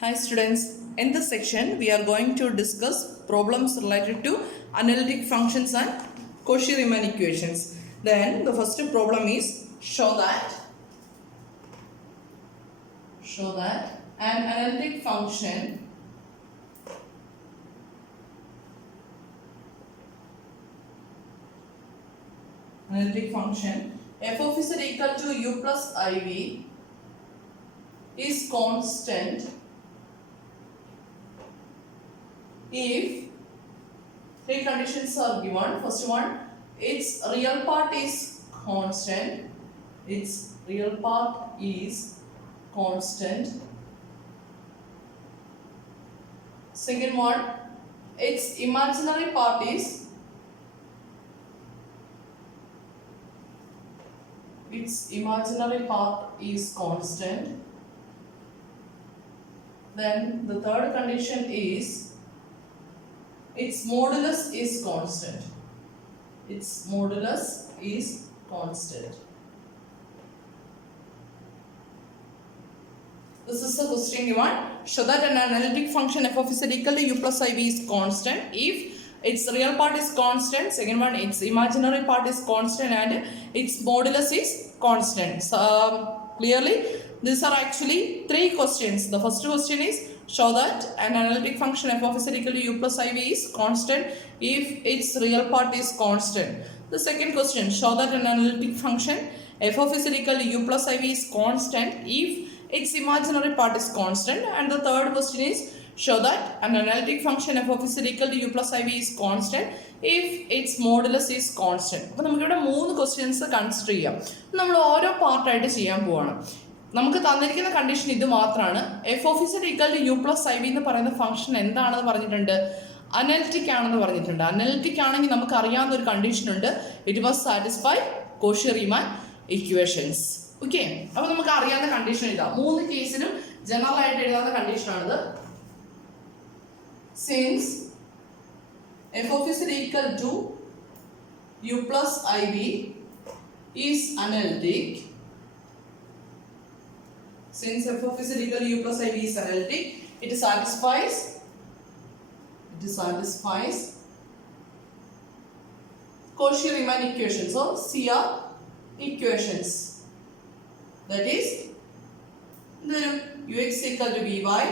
Hi students, in this section we are going to discuss problems related to analytic functions and Cauchy-Riemann equations. Then the first problem is show that an analytic function f of z equal to u plus iv is constant if three conditions are given. First one, its real part is constant. Second one, its imaginary part is constant. Then the third condition is its modulus is constant. This is the question given. Show that an analytic function f of z equal to u plus iv is constant if its real part is constant. Second one, its imaginary part is constant and its modulus is constant. So, clearly, these are actually three questions. The first question is show that an analytic function f of z equal to u plus iv is constant if its real part is constant. The second question, show that an analytic function f of z equal to u plus iv is constant if its imaginary part is constant. And the third question is show that an analytic function f of z equal to u plus iv is constant if its modulus is constant. അപ്പോൾ നമുക്കിവിടെ മൂന്ന് questions consider ചെയ്യാം. നമ്മൾ ഓരോ പാർട്ടായിട്ട് ചെയ്യാൻ പോവാണ്. നമുക്ക് തന്നിരിക്കുന്ന കണ്ടീഷൻ ഇത് മാത്രമാണ്. F of z equal to u plus i v എന്ന് പറയുന്ന ഫംഗ്ഷൻ എന്താണെന്ന് പറഞ്ഞിട്ടുണ്ട്, അനലിറ്റിക് ആണെന്ന് പറഞ്ഞിട്ടുണ്ട്. അനലിറ്റിക് ആണെങ്കിൽ നമുക്ക് അറിയാവുന്ന ഒരു കണ്ടീഷൻ ഉണ്ട്, it was satisfied Cauchy Riemann equations. Okay, അപ്പൊ നമുക്ക് അറിയാവുന്ന കണ്ടീഷൻ ഇതാ. മൂന്ന് കേസിലും ജനറൽ ആയിട്ട് എഴുതാവുന്ന കണ്ടീഷനാണിത്. Since f of z equal to u plus i v is analytic. Since f of z equal to u plus iv is analytic, it satisfies Cauchy-Riemann equations or CR equations. That is, ux equal to vy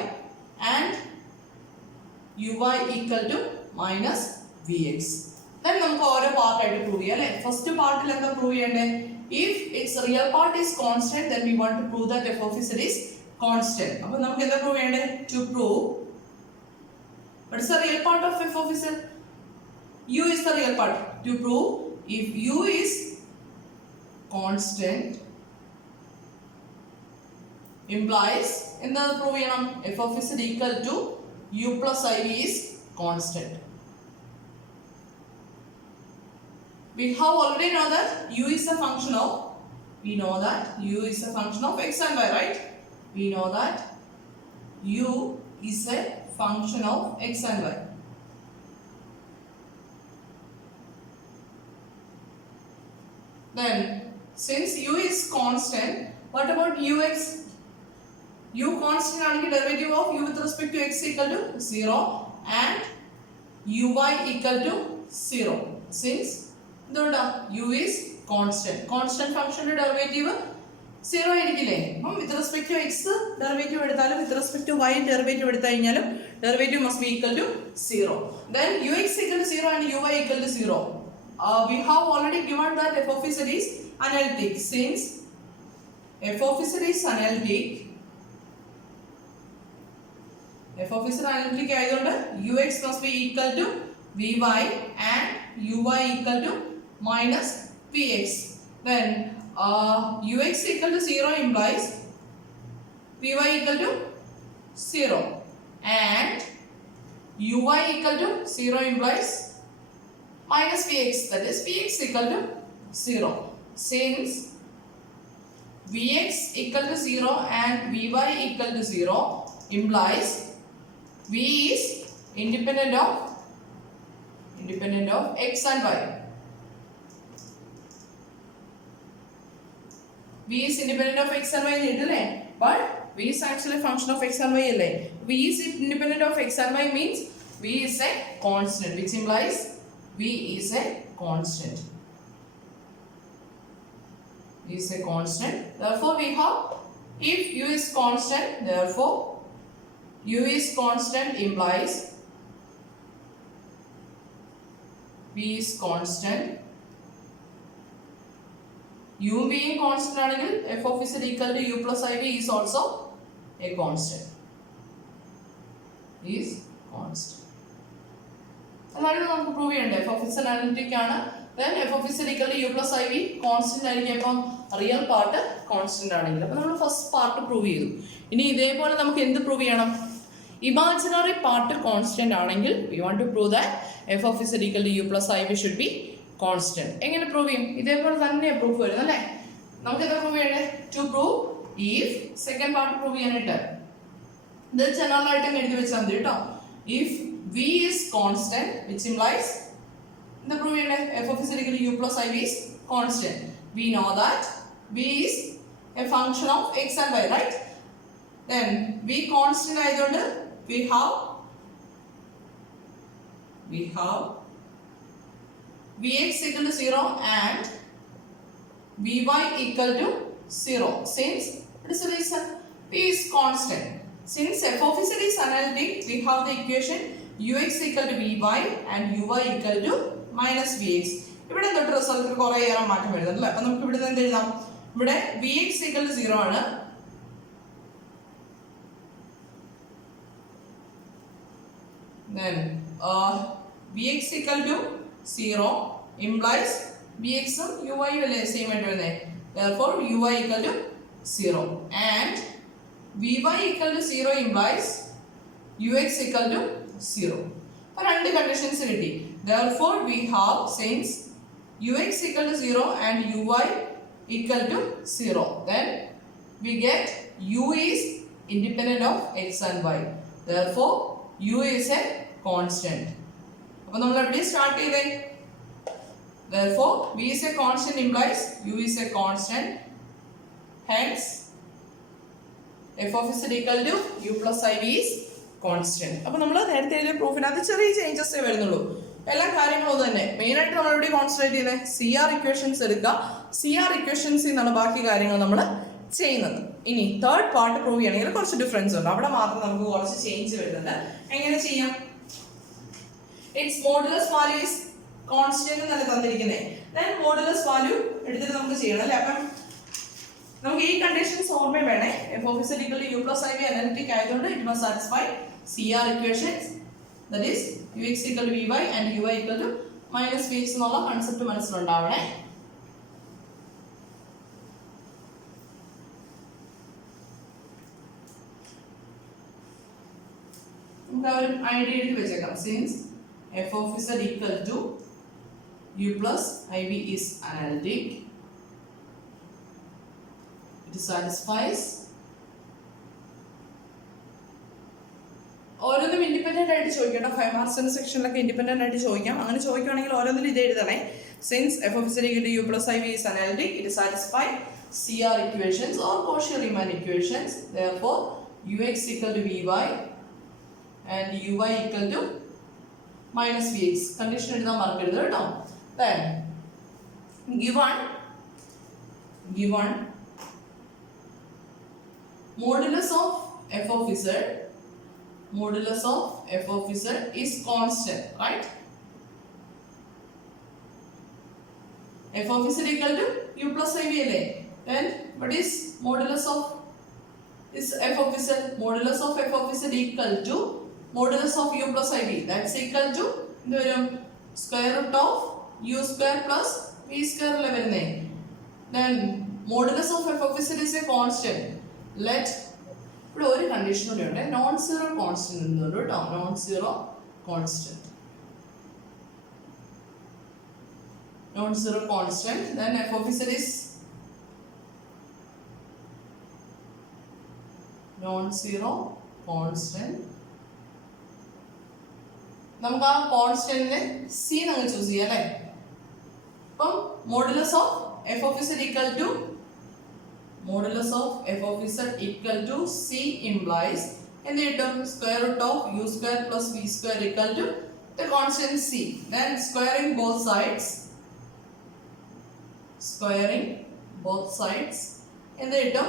and uy equal to minus vx. Then നമുക്ക് ഓരോ part ആയിട്ട് prove ചെയ്യാം അല്ലേ. First പാർട്ടിൽ എന്താ prove ചെയ്യേണ്ടേ? If its real part is constant, then we want to prove that f of z is constant. അപ്പോൾ നമുക്ക് എന്താ പ്രൂവ് ചെയ്യേണ്ടേ? To prove what is the real part of f of z? U is the real part. To prove if u is constant implies എന്താ prove ചെയ്യണം? f of z equal to u plus iv is constant. We have already know that u is a function of x and y, right? We know that u is a function of x and y. Then since u is constant, what about ux? U constant and derivative of u with respect to x equal to 0 and uy equal to 0. Since u is constant ഫംഗ്ഷന്റെ derivative 0 ആയിരിക്കില്ലേ. അപ്പം with respect to x derivative എടുത്താലും with respect to y derivative എടുത്തു കഴിഞ്ഞാലും derivative must be equal to 0. Then ux equal to 0 and uy equal to 0. We have already given that f of z is analytic. Since f of z is analytic ആയതുകൊണ്ട് ux must be equal to vy and uy equal to minus px. Then ux equal to 0 implies py equal to 0 and uy equal to 0 implies minus px, that is px equal to 0. Since vx equal to 0 and vy equal to 0 implies v is independent of x and y. V is independent of x and y, but V is actually a function of x and y അല്ലേ. V is independent of x and y means V is a constant, which implies V is a constant. V is a constant. Therefore, we have if U is constant, therefore U is constant implies V is constant. U being constant ആണെങ്കിൽ f of z equal to u plus iv is also a constant. Is constant. അതാണ് നമുക്ക് prove ചെയ്യേണ്ടത്. f of z analytic ആണ്. Then f of z equal to u plus iv constant ആയിരിക്കും. അപ്പം real part constant ആണെങ്കിൽ അപ്പം നമ്മൾ first part prove ചെയ്തു. ഇനി ഇതേപോലെ നമുക്ക് എന്ത് പ്രൂവ് ചെയ്യണം? ഇമാജിനറി പാർട്ട് കോൺസ്റ്റന്റ് ആണെങ്കിൽ we want to prove that f of z equal to u plus iv should be constant. എങ്ങനെ പ്രൂവ് ചെയ്യും? ഇതേപോലെ തന്നെ പ്രൂഫ് വരുന്നത് അല്ലേ. നമുക്ക് എന്താ പ്രൂവ് ചെയ്യണ്ടേ? To prove if second part prove ചെയ്യാനായിട്ട് ഇത് ജനറൽ ആയിട്ട് എഴുതി വെച്ചാൽ മതി കേട്ടോ. If v is constant which implies എന്താ പ്രൂവ് ചെയ്യണ്ടേ? f of z equal to u plus iv is constant. We know that v is a function of x and y, right? Then v constant ആയതുകൊണ്ട് we have Vx equal to 0 and Vy equal to 0. Since what is the reason? V is constant. Since f of z is analytic, we have the equation ux equal to Vy and uy equal to minus Vx. ഇവിടെ തൊട്ട് റിസൾട്ടിൽ കുറേ ഏറെ മാറ്റം വരുന്നുണ്ടല്ലോ. അപ്പം നമുക്ക് ഇവിടെ എന്ത് എഴുതാം? ഇവിടെ Vx equal to 0 ആണ്. Then Vx equal to 0 implies Vx ഉം uy അല്ലേ സെയിം ആയിട്ട് വരുന്നത്. Therefore uy equal to 0 and Vy equal to 0 implies ux equal to 0. അപ്പോൾ രണ്ട് കണ്ടീഷൻസ് കിട്ടി. Therefore we have since ux equal to 0 and uy equal to 0, then we get u is independent of x and y. Therefore u is a constant. അപ്പോൾ നമ്മൾ എവിടെ start ചെയ്തേ? Therefore v is a constant implies u is a constant. Hence f of z equal to u plus iv is constant. അപ്പോൾ നമ്മൾ നേരത്തെ എഴുതിയ പ്രൂഫിനകത്ത് ചെറിയ ചേഞ്ചസേ വരുന്നുള്ളൂ. എല്ലാ കാര്യങ്ങളും തന്നെ. മെയിൻ ആയിട്ട് നമ്മൾ ഇവിടെ കോൺസെൻട്രേറ്റ് ചെയ്യുന്നത് CR ഇക്വേഷൻസ് എടുക്കുക. CR ഇക്വേഷൻസിൽ നിന്നാണ് ബാക്കി കാര്യങ്ങൾ നമ്മൾ ചെയ്യുന്നത്. ഇനി തേർഡ് പാർട്ട് പ്രൂവ് ചെയ്യണമെങ്കിൽ കുറച്ച് ഡിഫറൻസ് ഉണ്ട്. അവിടെ മാത്രം നമുക്ക് കുറച്ച് ചേഞ്ച് വരുന്നുണ്ട്. എങ്ങനെ ചെയ്യാം? Its modulus value is constant എന്നല്ല തന്നിരിക്കുന്നത്. Then modulus value എടുത്തിട്ട് നമുക്ക് ചെയ്യണം അല്ലേ. അപ്പം നമുക്ക് ഈ കണ്ടീഷൻസ് ഓർമ്മ വേണേ. f of z equal to u plus iv analytic ആയതുകൊണ്ട് it must satisfy CR equations, that is ux equal to vy and uy equal to minus vx എന്നുള്ള കൺസെപ്റ്റ് മനസ്സിലുണ്ടാവണേ. നമുക്ക് ആ ഒരു ഐഡിയ എഴുതി വെച്ചേക്കാം. Since f of z equal to u plus iv is analytic, it satisfies ഓരോന്നും independent ആയിട്ട് ചോദിക്കട്ടോ. 5 മാർക്സിന്റെ സെക്ഷനിലൊക്കെ independent ആയിട്ട് ചോദിക്കാം. അങ്ങനെ ചോദിക്കുകയാണെങ്കിൽ ഓരോന്നിലും ഇത് എഴുതണേ. Since f of z equal to u plus iv is analytic, it satisfies CR equations or Cauchy-Riemann equations. Therefore ux equal to vy and uy equal to minus vx. Condition എഴുതാൻ മറക്കരുത് കേട്ടോ. Then given modulus of f of z is constant, right? f of z equal to u plus iv അല്ലേ. Then what is modulus of is f of z? Modulus of f of z equal to modulus of u plus iv. That's equal to എന്ത് വരും? square root of u square plus v square അല്ലേ വരുന്നേ. Then modulus of f of z is a constant. Let ഇവിടെ ഒരു condition കൂടി ഉണ്ട്. Non zero constant എന്നുണ്ട് കേട്ടോ. Non zero constant. Then f of z is non-zero constant. നമുക്ക് ആ കോൺസ്റ്റന്റിനെ സി അങ്ങ് ചൂസ് ചെയ്യാം അല്ലേ. അപ്പം modulus of f of z equal to modulus of f of z equal to c implies എന്ത് കിട്ടും square root of u square plus v square equal to the constant c. Then squaring both sides എന്ത് കിട്ടും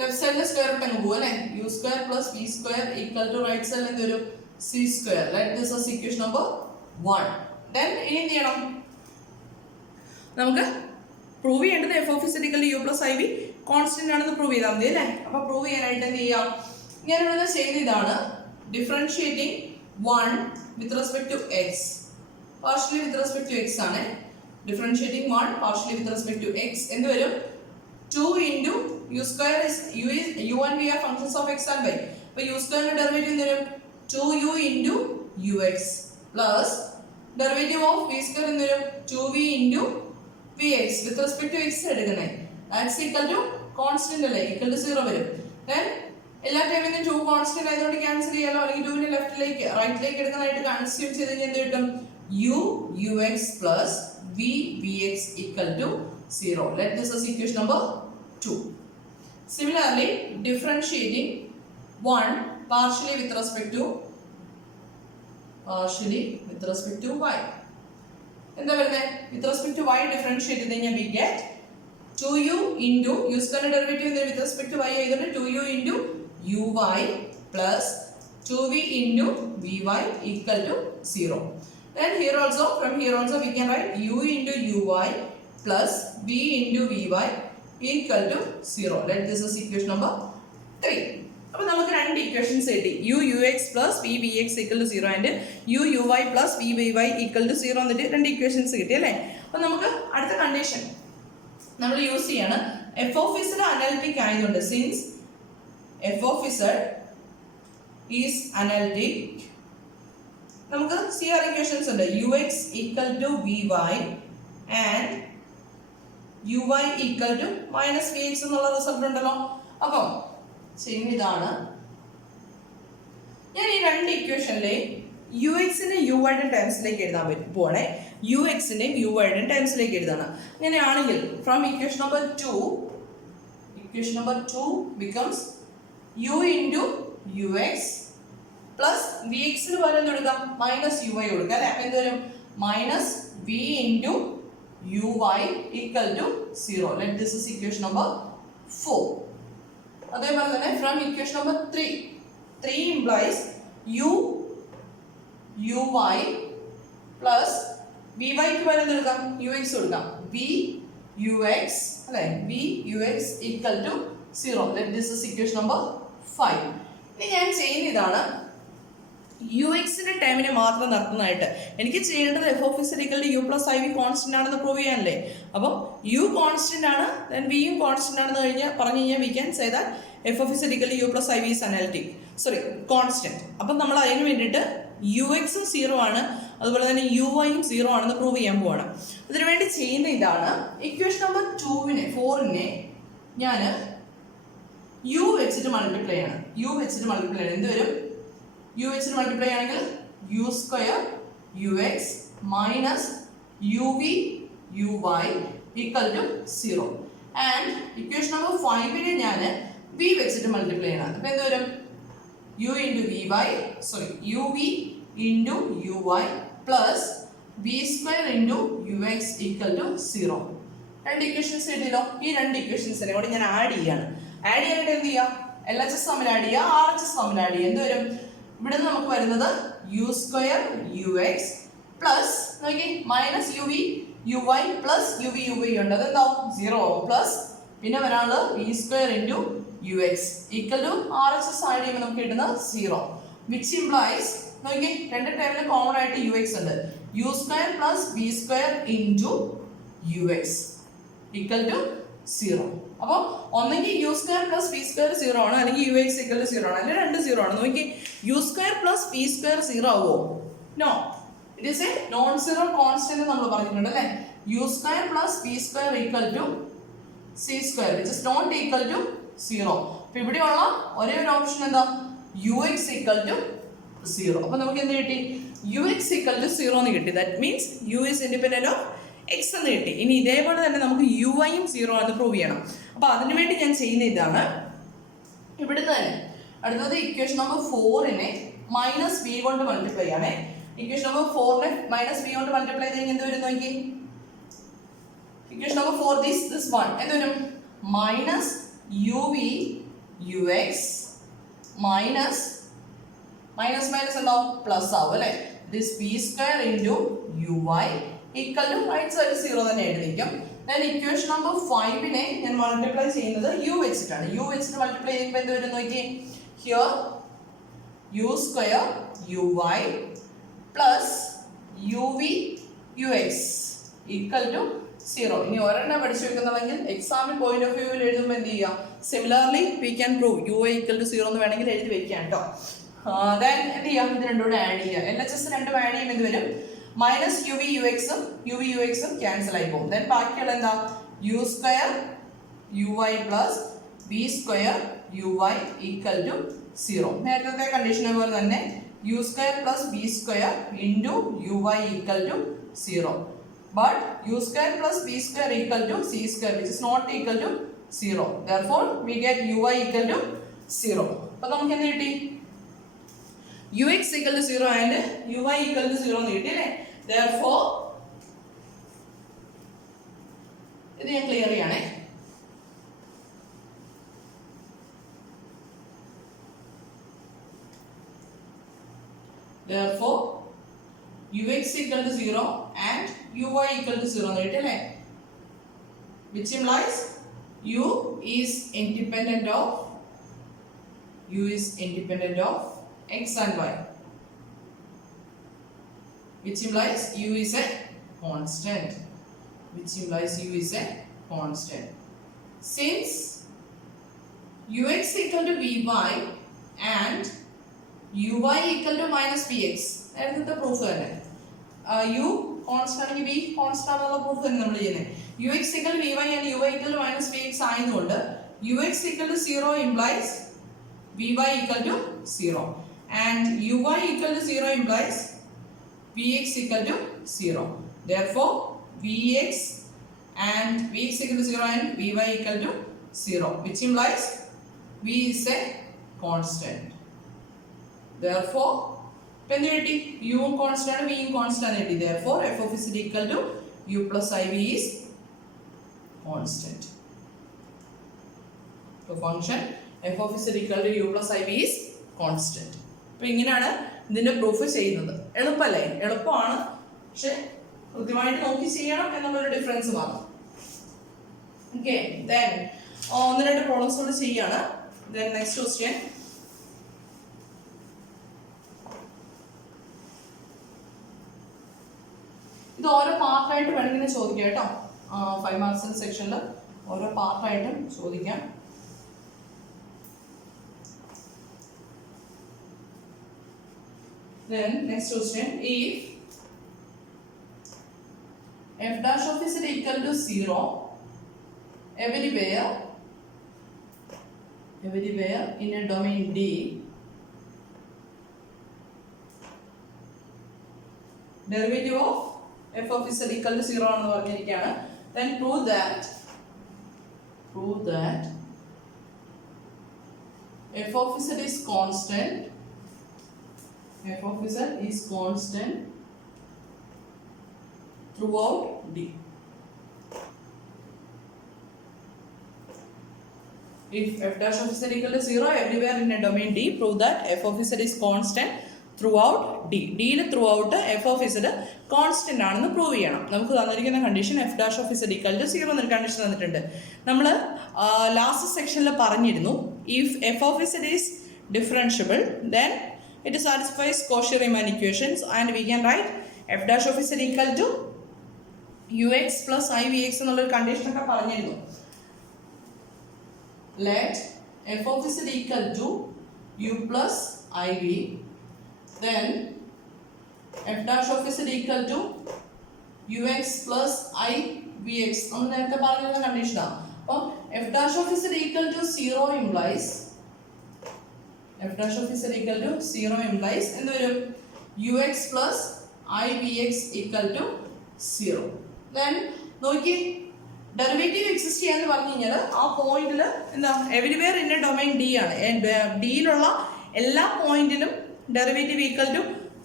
left സൈഡിലെ square root അങ്ങ് പോകും അല്ലേ u square plus v square equal to right സൈഡിൽ എന്ത് വരും c square. Let this as equation number 1. Then ഇനി എന്ത് ചെയ്യണം നമുക്ക് പ്രൂവ് ചെയ്യേണ്ടത് f of z equal to u plus i v constant ആണെന്ന് പ്രൂവ് ചെയ്താൽ മതി അല്ലേ. അപ്പോൾ പ്രൂവ് ചെയ്യാനായിട്ട് എന്ത് ചെയ്യാം ഞാൻ ഇവിടെ ചെയ്യുന്ന ഇതാണ് differentiating 1 with respect to x partially with respect to x ആണ്. Differentiating 1 partially with respect to x എന്ത് വരും 2 into u square is u and v are functions of x and y. അപ്പോൾ u square ഡെറിവേറ്റീവ് എന്ത് വരും 2u into ux plus derivative of v square എന്ത് വരും 2v into vx with respect to x എടുക്കണേ that's equal to constant അല്ലേ equal to 0 വരും. then എല്ലാ ടൈമിലും 2 കോൺസ്റ്റന്റ് ആയതുകൊണ്ട് ക്യാൻസൽ ചെയ്യാലോ അല്ലെങ്കിൽ 2 നെ ലെഫ്റ്റിലേക്ക് റൈറ്റിലേക്ക് എടുക്കാനായിട്ട് കൺസ്യൂം ചെയ്ത് കഴിഞ്ഞാൽ എന്ത് കിട്ടും u ux plus v vx equal to 0. Let this as equation number 2. Similarly, differentiating 1 partially with respect to y. എന്താ വരുന്നത് with respect to y differentiate ചെയ്ത് കഴിഞ്ഞാൽ we get 2u into u square derivative with respect to y ആയതുകൊണ്ട് 2u into uy plus 2v into vy equal to 0. Then here also from here also we can write u into uy plus v into vy equal to 0. Let this is equation number 3. അപ്പോൾ നമുക്ക് രണ്ട് equations കിട്ടി u ux plus v vx equal to 0 and u uy plus v vy equal to 0 എന്നിട്ട് രണ്ട് equations കിട്ടി അല്ലേ. അപ്പോൾ നമുക്ക് അടുത്ത കണ്ടീഷൻ നമ്മൾ യൂസ് ചെയ്യാണ് f of z അനലിറ്റിക് ആയതുകൊണ്ട് since f of z is analytic നമുക്ക് CR ഇക്വേഷൻസ് ഉണ്ട് ux equal to vy and uy equal to minus vx എന്നുള്ള റിസൾട്ട് ഉണ്ടല്ലോ. അപ്പം ചെയ്യുന്ന ഇതാണ് ഞാൻ ഈ രണ്ട് ഇക്വേഷനിലെ യു എക്സിന്റെ യുവൈയുടെ ടേംസിലേക്ക് എഴുതാൻ പോവാണേ യു എക്സിന്റെയും യുവൈയുടെ ടേംസിലേക്ക് എഴുതാണ്. അങ്ങനെയാണെങ്കിൽ from equation number 2 becomes u into ux plus vx ന് പകരം എന്ത് കൊടുക്കാം മൈനസ് യു വൈ കൊടുക്കാം അല്ലെ. അപ്പൊ എന്ത് വരും minus v into uy equal to 0. Let this is equation number 4. അതേപോലെ തന്നെ from equation number 3 implies u uy plus vy ക്ക് പകരം എന്ത് കൊടുക്കാം ux കൊടുക്കാം v ux അല്ലെ v ux equal to 0. Let this is equation number 5. ഇനി ഞാൻ ചെയ്യുന്ന ഇതാണ് യുഎക്സിന്റെ ടേമിനെ മാത്രം നടത്തുന്നതായിട്ട് എനിക്ക് ചെയ്യേണ്ടത് f of z equal to u plus i v constant ആണെന്ന് പ്രൂവ് ചെയ്യാനല്ലേ. അപ്പം യു കോൺസ്റ്റന്റ് ആണ് ദെൻ വിയും കോൺസ്റ്റന്റ് ആണെന്ന് പറഞ്ഞു കഴിഞ്ഞാൽ we can say that f of z equal to u plus i v is analytic constant. അപ്പം നമ്മൾ അതിന് വേണ്ടിയിട്ട് യു എക്സും 0 ആണ് അതുപോലെ തന്നെ യു വൈയും 0 ആണെന്ന് പ്രൂവ് ചെയ്യാൻ പോവാണ്. അതിനുവേണ്ടി ചെയ്യുന്ന ഇതാണ് ഇക്വേഷൻ നമ്പർ 4 ഞാൻ യു വെച്ചിട്ട് മൾട്ടിപ്ലൈ ആണ് എന്ത് വരും u വെച്ചിട്ട് മൾട്ടിപ്ലൈ ആണെങ്കിൽ u square ux minus uv uy equal to 0 and equation number 5 ഞാൻ v വെച്ചിട്ട് മൾട്ടിപ്ലൈ ചെയ്യണം. അപ്പോൾ എന്ത് വരും u into uv into uy plus v square into ux equal to 0. രണ്ട് ഇക്വേഷൻസ് കിട്ടിയല്ലോ. ഈ രണ്ട് ഇക്വേഷൻസിനെ കൂടി ഞാൻ ആഡ് ചെയ്യാനായിട്ട് എന്ത് ചെയ്യാം LHS തമ്മിൽ ആഡ് ചെയ്യുക RHS തമ്മിൽ ആഡ് ചെയ്യുക എന്ത് വരും ഇവിടെ നിന്ന് നമുക്ക് വരുന്നത് u square ux plus minus uv uy plus uv uv ഉണ്ട് അതെന്താവും 0 ആവും പ്ലസ് പിന്നെ വരാനുള്ളത് v square into ux equal to RHS add ചെയ്യുമ്പോൾ നമുക്ക് കിട്ടുന്നത് 0 വിച്ച് ഇംപ്ലൈസ് രണ്ട് ടൈമിൽ കോമൺ ആയിട്ട് ux ഉണ്ട് u square plus v square into ux equal to 0. അപ്പോൾ ഒന്നെങ്കിൽ u square plus v square 0 ആണ് അല്ലെങ്കിൽ യു എക്സ് ഈക്വൽ ടു 0 ആണ് അല്ലെങ്കിൽ രണ്ട് 0 ആണ്. നോക്കി u square plus v square 0 ആവോ no it is a non zero constant നമ്മൾ പറഞ്ഞിട്ടുണ്ട് അല്ലേ. U square plus v square equal to c square which is not equal to 0. അപ്പോൾ ഇവിടെയുള്ള ഒരേ ഒരു ഓപ്ഷൻ എന്താ യു എക്സ് ഈക്വൽ ടു 0. അപ്പോൾ നമുക്ക് എന്ത് കിട്ടി യു എക്സ് ഈക്വൽ ടു 0 എന്ന് കിട്ടി. That means you is independent of X എന്ന് കിട്ടി. ഇനി ഇതേപോലെ തന്നെ നമുക്ക് യു ഐയും 0 ആണെന്ന് പ്രൂവ് ചെയ്യണം. അപ്പോൾ അതിനു വേണ്ടി ഞാൻ ചെയ്യുന്ന ഇതാണ്. ഇവിടുന്ന് തന്നെ അടുത്തത് ഇക്വേഷൻ നമ്പർ 4-നെ മൈനസ് ബി കൊണ്ട് മൾട്ടിപ്ലൈ ചെയ്യണേ. ഇക്വേഷൻ നമ്പർ 4-നെ മൈനസ് ബി കൊണ്ട് മൾട്ടിപ്ലൈ ചെയ്ത് എന്ത് വരും നോക്കി. ഇക്വേഷൻ നമ്പർ 4 ദിസ് വൺ എന്ത് വരും? Minus u v u x minus എന്താവും പ്ലസ് ആവും അല്ലേ. This b square into u y equal to right side 0 തന്നെ എഴുതിക്കും. ദെൻ ഇക്വേഷൻ നമ്പർ 5-നെ ഞാൻ മൾട്ടിപ്ലൈ ചെയ്യുന്നത് യു വെച്ചിട്ടാണ്. യു വെച്ചിട്ട് മൾട്ടിപ്ലൈ ചെയ്യുമ്പോൾ എന്ത് വരും നോക്കി. Here u square u y plus u v u x equal to 0. ഇനി ഒരെണ്ണം പഠിച്ചു വെക്കുന്നുണ്ടെങ്കിൽ എക്സാമിൻ പോയിന്റ് ഓഫ് വ്യൂവിൽ എഴുതുമ്പോൾ എന്ത് ചെയ്യുക. Similarly we can prove u equal to 0 എന്ന് വേണമെങ്കിൽ എഴുതി വെക്കാം കേട്ടോ. ദെൻ എന്ത് ചെയ്യാം, ഇത് രണ്ടും കൂടെ ആഡ് ചെയ്യുക. LHS രണ്ടും ആഡ് ചെയ്യുമ്പോൾ എന്ത് വരും? മൈനസ് യു വി യു എക്സും ക്യാൻസൽ ആയി പോകും. ദെൻ ബാക്കിയുള്ള എന്താ? U square u y plus b square u y equal to 0. നേരത്തെ കണ്ടീഷനെ പോലെ തന്നെ u square plus b square into u y equal to 0. But u square plus b square equal to c square, which is not equal to 0. Therefore, we get uy equal to 0. അപ്പോൾ നമുക്ക് എന്ത് കിട്ടി? ux equal to 0 and uy equal to 0 എന്ന് കിട്ടി അല്ലേ. Therefore, ഇത് ഞാൻ clear ചെയ്യണേ. Therefore, ux equal to 0 and uy equal to 0 എന്ന് കിട്ടി അല്ലേ. Which implies u is independent of x and y. Which implies u is a constant. Since ux equal to vy and uy equal to minus vx, നേരത്തെ proof തന്നെ. u constant ആണെങ്കിൽ v constant ആണെന്നുള്ള proof തന്നെ നമ്മൾ ചെയ്യുന്നത്. ux equal to vy and uy equal to minus vx ആയതുകൊണ്ട് ux equal to 0 implies vy equal to 0 and uy equal to 0 implies vx equal to 0. Therefore, vx equal to 0 and vy equal to 0, which implies v is a constant. Therefore, penalty u constant v constant. Therefore, f of z equal to u plus iv is constant. So function f of z equal to u plus iv is constant. അപ്പോൾ ഇങ്ങനെയാണ് ഇതിന്റെ proof ചെയ്യുന്നത്. എളുപ്പമല്ലേ? എളുപ്പമാണ്, പക്ഷെ കൃത്യമായിട്ട് നോക്കി ചെയ്യണം എന്നുള്ളൊരു ഡിഫറൻസ് മാത്രം. ഓക്കെ, ദെൻ 1-2 പ്രോബ്ലംസ് കൂടെ ചെയ്യാണ്. Then next question. ഇത് ഓരോ പാർട്ടായിട്ട് വേണമെങ്കിൽ ചോദിക്കാം കേട്ടോ. 5 മാർക്സിന്റെ സെക്ഷനിൽ ഓരോ പാർട്ടായിട്ടും ചോദിക്കാം. Then next question, if f dash of z equal to 0 everywhere in a domain D, derivative of f of z equal to 0 ആണെന്ന് പറഞ്ഞിരിക്കുകയാണ്. Then prove that f of z is constant. F of z is constant throughout D. If f dash of z equal to 0 everywhere in a domain D, prove that f of z is constant throughout D. D യിൽ throughout f of z constant ആണെന്ന് prove ചെയ്യണം. നമുക്ക് തന്നിരിക്കുന്ന condition f dash of z equal to 0 എന്നൊരു condition തന്നിട്ടുണ്ട്. നമ്മൾ last സെക്ഷനിൽ പറഞ്ഞിരുന്നു, if f of z is differentiable then it satisfies Cauchy-Riemann equations and we can write f dash of z equal to ux plus ivx എന്നുള്ളൊരു condition ഒക്കെ പറഞ്ഞിരുന്നു. Let f of z equal to u plus iv, then f dash of z equal to ux plus ivx നമ്മൾ നേരത്തെ പറഞ്ഞിരുന്ന കണ്ടീഷനാണ്. അപ്പോൾ f dash of z equal to 0 implies എന്ത് വരും? ux plus ivx equal to 0. Then നോക്കി, derivative exist ചെയ്യാന്ന് പറഞ്ഞു കഴിഞ്ഞാൽ ആ പോയിന്റിൽ എന്താ everywhere in A domain D ആണ്. ഡിയിലുള്ള എല്ലാ പോയിന്റിലും ഡെറിവേറ്റീവ് ഈക്വൽ ടു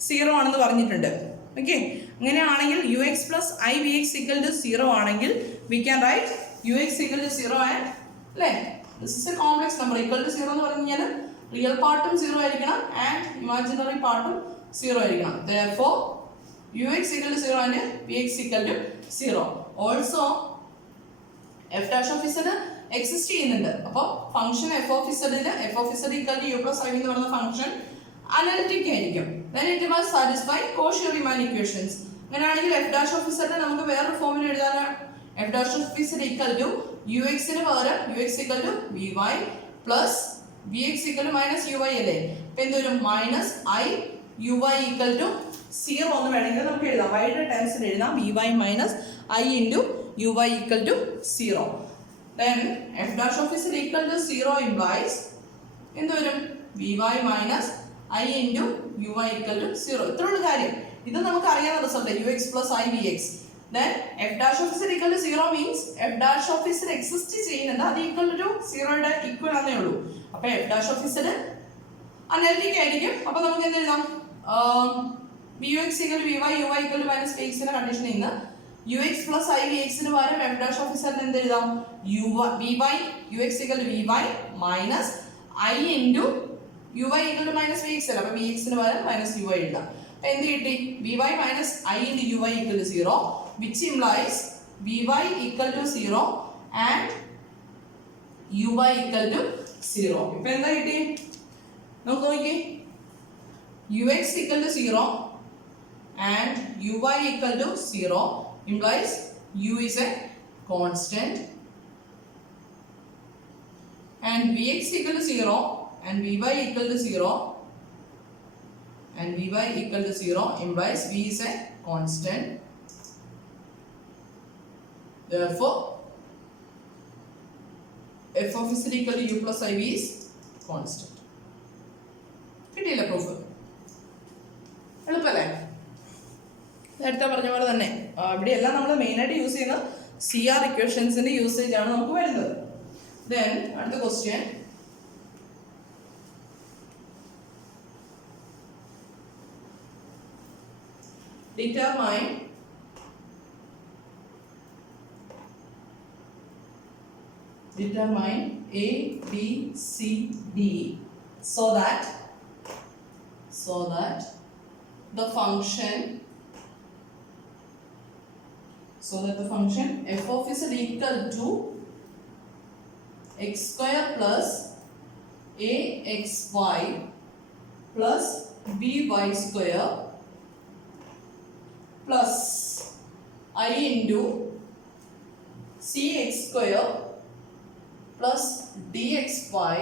0 ആണെന്ന് പറഞ്ഞിട്ടുണ്ട്. ഓക്കെ, അങ്ങനെയാണെങ്കിൽ u x plus i v x equal to 0 ആണെങ്കിൽ we can write u x equal to 0 and അല്ലേ this is a complex number. Equal to 0 എന്ന് പറഞ്ഞു കഴിഞ്ഞാൽ റിയൽ പാർട്ടും 0 ആയിരിക്കണം ആൻഡ് ഇമാജിനറി പാർട്ടും 0 ആയിരിക്കണം. Therefore u x equal to 0 and v x equal to 0. Also f dash of z exist ചെയ്യുന്നുണ്ട്. അപ്പോൾ ഫംഗ്ഷൻ എഫ് ഓഫ് ഇസഡിൽ f of z equal to u plus i എന്ന് പറയുന്ന ഫംഗ്ഷൻ അനലിറ്റിക് ആയിരിക്കും. Then it must satisfy Cauchy-Riemann equations. അങ്ങനെയാണെങ്കിൽ f dash of z നമുക്ക് വേറൊരു ഫോമിൽ എഴുതാനാണ്. F dash of z equal to u എക്സിന് പകരം u x equal to v Y plus v x equal to minus u y അല്ലേ. അപ്പൊ എന്തൊരു minus i u y equal to 0 എന്ന് വേണമെങ്കിൽ നമുക്ക് എഴുതാം. വൈയുടെ ടേംസിൽ എഴുതാം v y minus i into u y equal to 0. Then f dash of z equal to 0 implies എന്തുവരും v y minus i into u y equal to 0. ഇത്രയുള്ള കാര്യം. ഇത് നമുക്ക് അറിയാവുന്ന result u x plus i v x. Then f dash of z equal to 0 means f dash of z exist ചെയ്യുന്നുണ്ട്. അത് equal to 0യുടെ equal ആണേ ഉള്ളൂ. അപ്പൊ f dash of z analytic ആയിരിക്കും. അപ്പൊ നമുക്ക് എന്ത് എഴുതാം v u x equal to v y u y equal to minus v എക്സിന്റെ കണ്ടീഷൻ ചെയ്യുന്ന u x plus i v എക്സിന് പകരം എഫ് ഡാഷ് ഓഫ് ഇസഡിന് എന്ത് എഴുതാം v y u x equal to v y minus i into u y equal to minus v x അല്ല. അപ്പൊ V എക്സിന് പകരം മൈനസ് യു വൈ എഴുതാം. അപ്പൊ എന്ത് കിട്ടി v y minus i into u y equal to 0 which implies vy equal to 0 and uy equal to 0. ഇപ്പൊ എന്താ കിട്ടി നമുക്ക് നോക്കിയേ ux equal to 0 and uy equal to 0 implies u is a constant and vx equal to 0 and vy equal to 0 and vy equal to 0 implies v is a constant. Therefore f of z equal to u plus iv is constant. കിട്ടിയില്ല proof. എളുപ്പല്ലേ? നേരത്തെ പറഞ്ഞ പോലെ തന്നെ ഇവിടെയെല്ലാം നമ്മൾ മെയിനായിട്ട് use ചെയ്യുന്ന CR ഇക്വേഷൻസിന്റെ usage ആണ് നമുക്ക് വരുന്നത്. Then അടുത്ത question determine A, B, C, D so that the function f of z equal to x square plus axy plus by square plus I into cx square plus dxy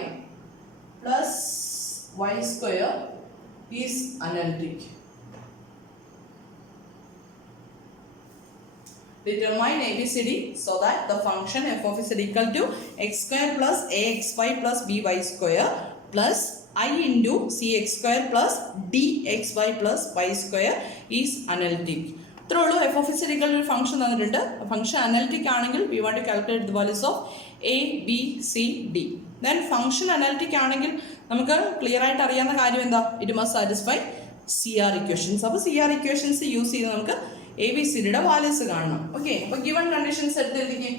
plus y square is analytic. Determine ABCD so that the function f of z equal to x square plus axy plus by square plus I into cx square plus dxy plus y square is analytic. ഇത്രയുള്ളൂ. F of z equal ഒരു ഫംഗ്ഷൻ തന്നിട്ടുണ്ട്. Function analytic ആണെങ്കിൽ we want to calculate the values of a b c d. Then function analytic ആണെങ്കിൽ നമുക്ക് clear ആയിട്ട് അറിയാവുന്ന കാര്യം എന്താ it must satisfy CR equations. അപ്പോൾ CR ഇക്വേഷൻസ് യൂസ് ചെയ്ത് നമുക്ക് എ ബി സി ഡിയുടെ വാല്യൂസ് കാണണം. ഓക്കെ, അപ്പോൾ ഗിവൺ കണ്ടീഷൻസ് എടുത്തെഴുതിക്കേ.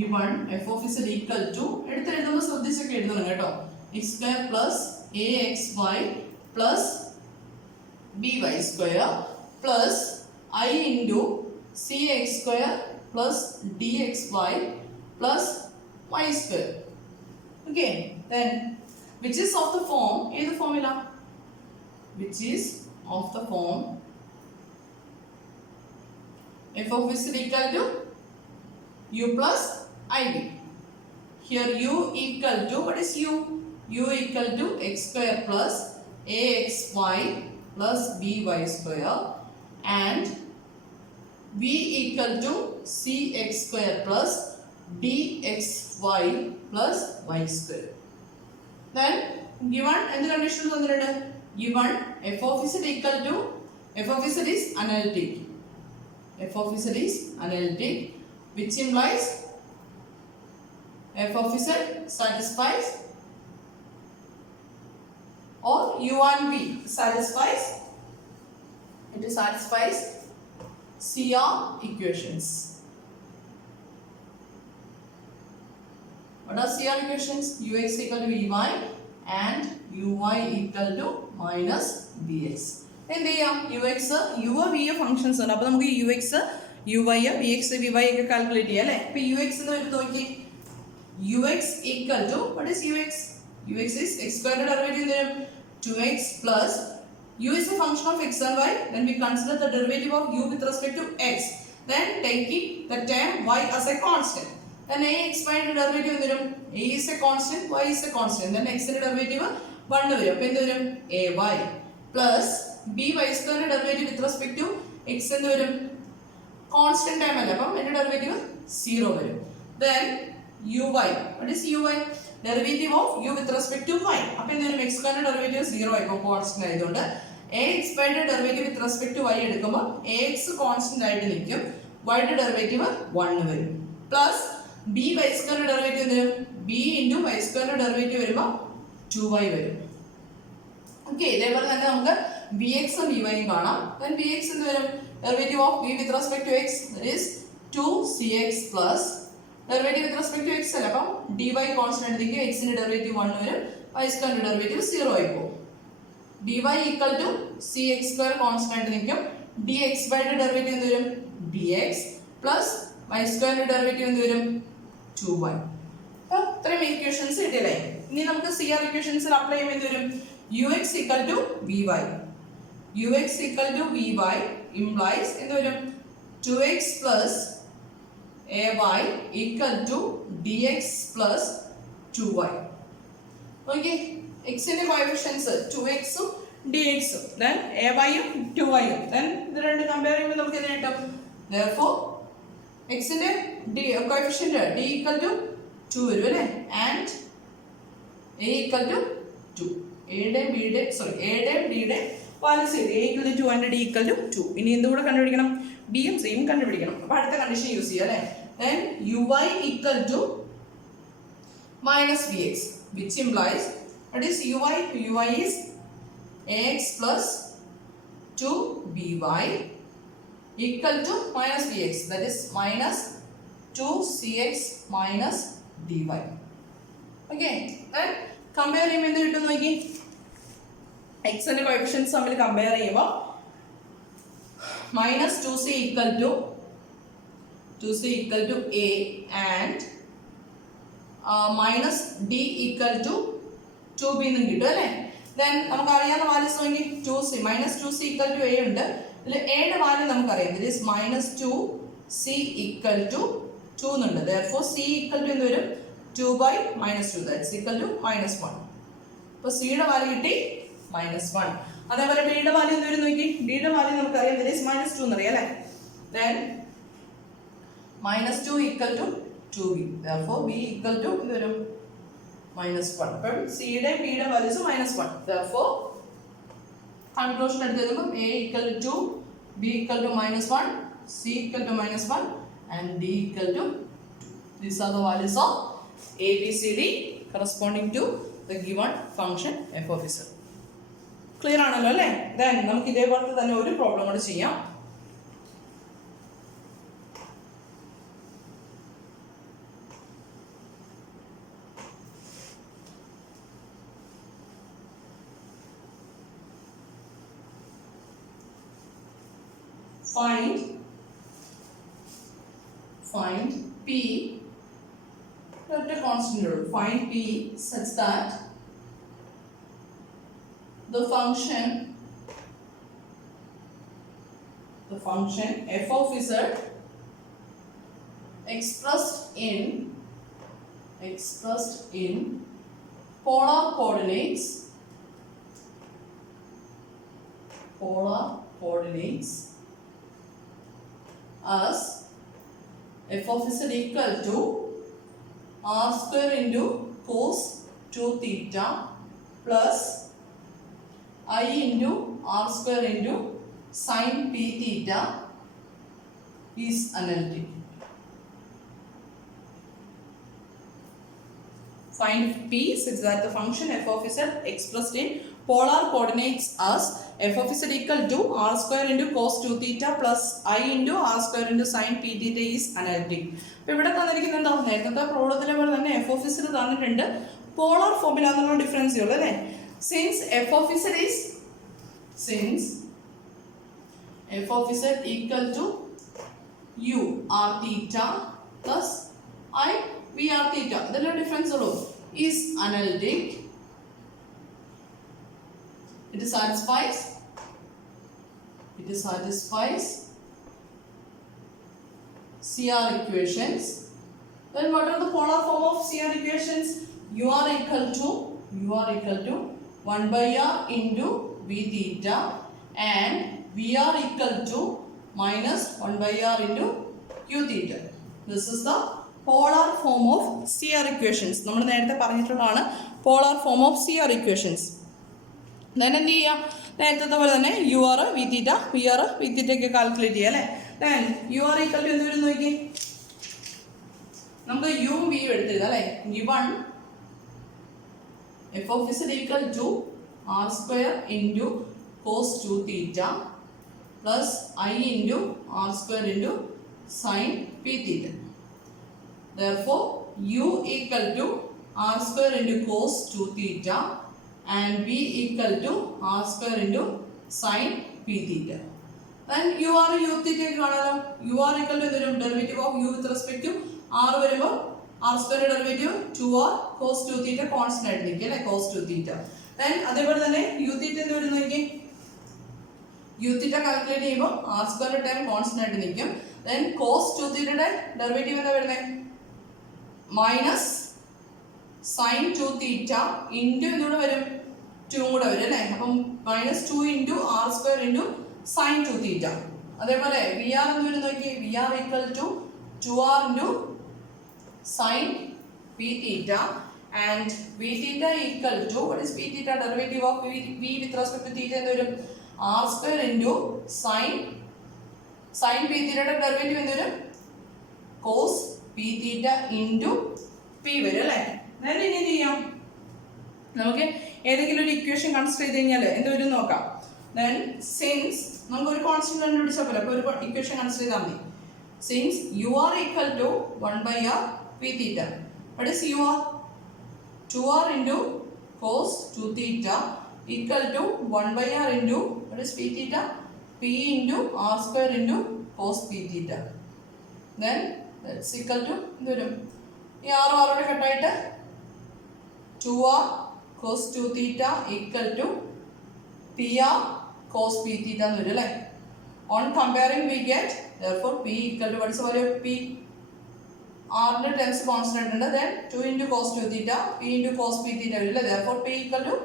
Given f of z equal to എടുത്തെഴുതുമ്പോൾ ശ്രദ്ധിച്ചൊക്കെ എഴുതണം കേട്ടോ. X square plus A x y plus by square plus I into cx square plus dxy plus y square. Okay, then which is of the form, is the formula which is of the form f of x equal to u plus iv. Here u equal to, what is u? U equal to x square plus axy plus by square and v equal to cx square plus dxy plus y square. Then given എന്ത് condition തന്നിട്ടുണ്ട്? Given f of z equal to f of z is analytic. f of z is analytic, which implies f of z satisfies or u and v satisfies, it satisfies CR equations. What are CR equations? Ux equal to Vy and Uy equal to minus Vx. എന്ത് ചെയ്യാം? UX, U, V functions ഉണ്ട്. അപ്പോൾ നമുക്ക് UX, Uy, Vx, Vy ഒക്കെ calculate ചെയ്യാം അല്ലേ? ഇപ്പോൾ UX എന്ന് വരുന്നത് നോക്കി, Ux equal to, what is Ux? Ux is x squared derivative എന്ത് 2x plus u is a function of x and y. Then we consider the derivative of u with respect to x. Then taking the term y as a constant. Then a expanded derivative എന്ത് വരും? A is a constant, y is a constant. Then x ന്റെ derivative 1 വരും. അപ്പോൾ എന്ത് വരും? ay plus b y square derivative with respect to x എന്ത് വരും? Constant term അല്ല. അപ്പോൾ അതിന്റെ derivative 0 വരും. Then uy, what is uy? Derivative of u with respect to y. അപ്പോൾ എന്ത് വരും? x square derivative 0 ആയിരിക്കും, constant ആയതുകൊണ്ട്. a expanded derivative with respect to y എടുക്കുമ്പോൾ ax constant ആയിട്ട് നിൽക്കും, y യുടെ derivative 1 വരും. Plus b y square derivative എന്ത് വരും? b into y square derivative വരുമ്പോൾ 2y വരും. ഓക്കെ, ഇതേപോലെ തന്നെ നമുക്ക് bx ഉം vy ഉം കാണാം. then bx എന്ത് വരും? Derivative of v with respect to x, that is 2cx plus derivative with respect to x അല്ല, അപ്പം dy constant ആയിരിക്കും, x ന്റെ derivative 1 വരും, y square ന്റെ derivative 0 ആയി പോകും. dy equal to cx square constant ആയിട്ട് നിൽക്കും, dx by ന്റെ derivative എന്ത് വരും? dx plus y square ന്റെ derivative എന്ത് വരും? 2y. അപ്പോൾ ഇത്രയും ഇക്വേഷൻസ് കിട്ടിയല്ലേ? ഇനി നമുക്ക് CR ഇക്വേഷൻസിൽ അപ്ലൈ ചെയ്യുമ്പോൾ എന്ത് വരും? ux equal to vy. ux equal to vy implies എന്ത് വരും? 2x plus ay equal to dx plus 2y. Okay, x ന്റെ കോഎഫിഷ്യൻസ് 2x ഉം dx ഉം, then ay ഉം 2y ഉം, then ഇത് രണ്ട് കമ്പയർ ചെയ്യുമ്പോൾ നമുക്ക് എന്ത് കിട്ടും? therefore x ന്റെ കോഎഫിഷ്യന്റ് d equal to 2 വരും അല്ലേ, and a equal to 2. a യുടെ b യുടെ d യുടെ വാല്യൂസ് ചെയ്ത് a equal to 2 and d equal to 2. ഇനി എന്തുകൂടെ കണ്ടുപിടിക്കണം? b യും c യും കണ്ടുപിടിക്കണം. അപ്പോൾ അടുത്ത കണ്ടീഷൻ യൂസ് ചെയ്യാം അല്ലേ. then uy equal to minus vx, which implies, what is uy? uy is ax plus 2by equal to minus vx, that is minus 2cx minus dy. Okay, then compare ചെയ്യുമ്പോൾ എന്ത് കിട്ടും നോക്കി? x ന്റെ coefficients തമ്മിൽ compare ചെയ്യുമ്പോൾ minus 2c equal to a and minus d equal to 2b എന്നും കിട്ടും അല്ലേ. then നമുക്ക് അറിയാവുന്ന വാല്യൂസ് നോക്കി, 2c minus 2c equal to a ഉണ്ട്, ഇതിൽ a യുടെ വാല്യൂ നമുക്കറിയാം, that is minus 2c equal to 2 എന്നുണ്ട്. therefore c equal to എന്ത് വരും? 2 by minus 2, that's equal to minus 1. അപ്പോൾ c യുടെ വാല്യൂ കിട്ടി -1. അതേപോലെ b യുടെ വാല്യൂ എന്ത് വരും നോക്കി? d യുടെ വാല്യൂ നമുക്കറിയാം, that is minus 2 എന്നറിയാം അല്ലേ. then minus 2 equal to 2b, therefore b equal to എന്ത് വരും? -1. അപ്പോൾ c യുടെ b യുടെ വാല്യൂസ് -1. therefore കൺക്ലൂഷൻ എടുത്ത് എഴുതുമ്പോൾ a equal to 2, b equal to -1, c equal to -1 and d equal to 2. These are the values of a, b, c, d corresponding to the given function f of z. Clear ആണല്ലോ അല്ലേ? then നമുക്ക് ഇതേപോലത്തെ തന്നെ ഒരു problem കൂടെ ചെയ്യാം. find p, let a constant rule, find p such that the function f of z expressed in polar coordinates as f of z equal to r square into cos 2 theta plus I into r square into sin p theta is analytic. Find P such that the function f of z expressed in polar coordinates as f of z equal to r square into cos 2 theta plus I into r square into sin p theta is analytic. അപ്പോൾ ഇവിടെ തന്നിരിക്കുന്നത് എന്താ? നേരത്തെ പ്രോബ്ലത്തിലെ പോലെ തന്നെ f of z തന്നിട്ടുണ്ട്, polar ഫോമിലാണെന്നുള്ള difference ഉള്ളൂ അല്ലേ. Since f of z equal to u r theta plus I v r theta, ഇതെല്ലാം ഡിഫറൻസ് ഉള്ളൂ, is analytic. It satisfies CR equations. Then what are the polar form of CR equations? U are equal to 1 by r into v theta and v are equal to minus 1 by r into q theta. This is the polar form of CR equations. നമ്മൾ നേരത്തെ പറഞ്ഞിട്ടുള്ളതാണ് polar form of CR equations. then എന്ത് ചെയ്യാം? നേരത്തെ പോലെ തന്നെ u r v theta v r v theta ഒക്കെ calculate ചെയ്യാം അല്ലേ. then u r equal to എന്ത് വരും നോക്കി, നമുക്ക് യും വിയും എടുത്തിരുന്നു അല്ലേ. Given f of z equal to r square into cos 2 theta plus i into r square into sine p theta. therefore u equal to r square into cos 2 theta and v equal to r square into sin p theta. then u r u theta കാണാലോ. u r equal to എന്തൊരു derivative of u with respect to r വരുമ്പോൾ r square derivative 2r cos 2 theta constant ആയിട്ട് നിൽക്കും അല്ലേ, cos 2 theta. then അതേപോലെ തന്നെ u theta എന്ത് വരും നോക്കി, u theta കാൽക്കുലേറ്റ് ചെയ്യുമ്പോൾ r square ടൈം കോൺസ്റ്റന്റ് ആയിട്ട് നിൽക്കും. then cos 2 theta യുടെ ഡെറിവേറ്റീവ് എന്താ വരുന്നത്, മൈനസ് സൈൻ 2 തീറ്റ ഇൻറ്റു എന്തുകൂടെ വരും, 2 കൂടെ വരും അല്ലേ. അപ്പം minus 2 into r square into sine 2 theta. അതേപോലെ വി ആർ എന്ന് വരും നോക്കി, v r equal to 2r into sine p theta and v theta equal to what is p theta, derivative of v with respect to theta എന്ത് വരും, r square into sine p തീറ്റയുടെ derivative എന്ത് വരും, cos p theta into p വരും അല്ലേ. then ഇനി എന്ത് ചെയ്യാം, നമുക്ക് ഏതെങ്കിലും ഒരു ഇക്വേഷൻ കൺസിഡർ ചെയ്ത് കഴിഞ്ഞാൽ എന്ത് വരും നോക്കാം. then since നമുക്ക് ഒരു കോൺസ്റ്റന്റ് കണ്ടുപിടിച്ചാൽ പോലെ അപ്പോൾ ഒരു ഇക്വേഷൻ കൺസിഡർ ചെയ്താൽ മതി. since u are equal to 1 by r p theta, what is u r, 2r into cos 2 theta equal to 1 by r into what is p theta, p into r square into cos p theta. then that's equal to എന്ത് വരും, ഈ ആറും ആറോടെ കട്ടായിട്ട് 2r cos 2 theta equal to pr cos p theta എന്ന് വരും അല്ലേ. on comparing we get therefore p equal to what is the value of p, r ന്റെ terms constant ഉണ്ട്. then 2 into cos 2 theta p into cos p theta വരും അല്ലേ. therefore p equal to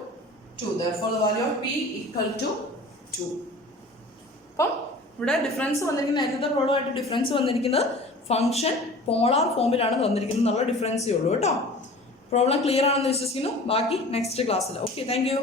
2, therefore the value of p equal to 2. അപ്പം ഇവിടെ difference വന്നിരിക്കുന്നത് നേരത്തെ പ്രോബ്ലമായിട്ട് difference വന്നിരിക്കുന്നത് function polar ഫോമിലാണ് തന്നിരിക്കുന്നത് എന്നുള്ള ഡിഫറൻസേ ഉള്ളൂ കേട്ടോ. പ്രോബ്ലം ക്ലിയർ ആണെന്ന് വിശ്വസിക്കുന്നു. ബാക്കി നെക്സ്റ്റ് ക്ലാസ്സിൽ. Okay, thank you.